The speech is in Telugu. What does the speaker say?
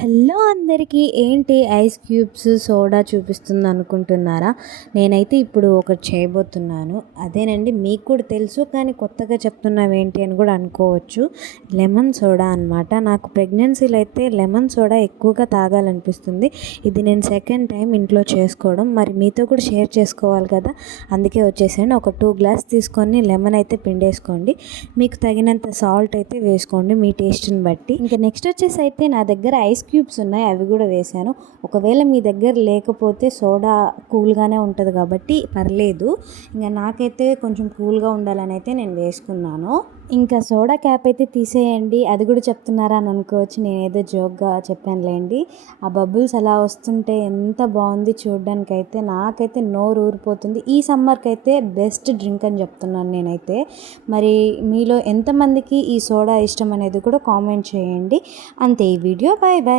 హలో అందరికీ, ఏంటి ఐస్ క్యూబ్స్ సోడా చూపిస్తుంది అనుకుంటున్నారా? నేనైతే ఇప్పుడు ఒకటి చేయబోతున్నాను. అదేనండి, మీకు కూడా తెలుసు కానీ కొత్తగా చెప్తున్నావేంటి అని కూడా అనుకోవచ్చు. లెమన్ సోడా అనమాట. నాకు ప్రెగ్నెన్సీలో అయితే లెమన్ సోడా ఎక్కువగా తాగాలనిపిస్తుంది. ఇది నేను సెకండ్ టైం ఇంట్లో చేసుకోవడం, మరి మీతో కూడా షేర్ చేసుకోవాలి కదా, అందుకే వచ్చేసాను. ఒక 2 గ్లాస్ తీసుకొని లెమన్ అయితే పిండేసుకోండి. మీకు తగినంత సాల్ట్ అయితే వేసుకోండి మీ టేస్ట్ని బట్టి. ఇంకా నెక్స్ట్ వచ్చేసి అయితే నా దగ్గర ఐస్ క్యూబ్స్ ఉన్నాయి, అవి కూడా వేసాను. ఒకవేళ మీ దగ్గర లేకపోతే సోడా కూల్గానే ఉంటుంది కాబట్టి పర్లేదు. ఇంకా నాకైతే కొంచెం కూల్గా ఉండాలని అయితే నేను వేసుకున్నాను. ఇంకా సోడా క్యాప్ అయితే తీసేయండి, అది కూడా చెప్తున్నారా అని అనుకోవచ్చు. నేనేదో జోక్గా చెప్పానులేండి. ఆ బబుల్స్ అలా వస్తుంటే ఎంత బాగుంది చూడడానికి. అయితే నాకైతే నోరు ఊరిపోతుంది. ఈ సమ్మర్కి అయితే బెస్ట్ డ్రింక్ అని చెప్తున్నాను నేనైతే. మరి మీలో ఎంతమందికి ఈ సోడా ఇష్టం అనేది కూడా కామెంట్ చేయండి. అంతే ఈ వీడియో. Bye bye.